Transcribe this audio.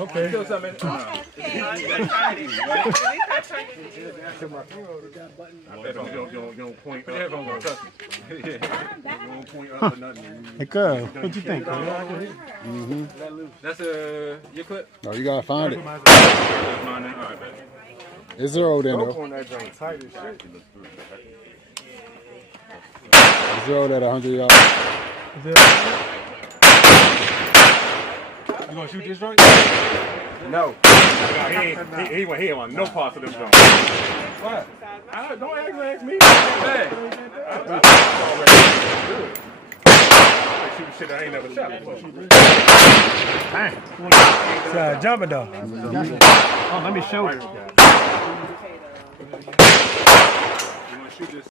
Okay. Still something. I bet you don't point. Put your headphones on. Trust me. You don't point up or nothing. Hey, girl, what you think? That's your clip. No, you gotta find it. Mine. All right, bet. It's zeroed in though. On that joint tight as shit. It's zeroed at 100 yards. You gonna shoot this joint? No. He ain't on no parts of this joint. What? Don't ask me. Hey. Shoot shit I ain't never shot before. It's jumping though. Oh, let me show you. You want to shoot this?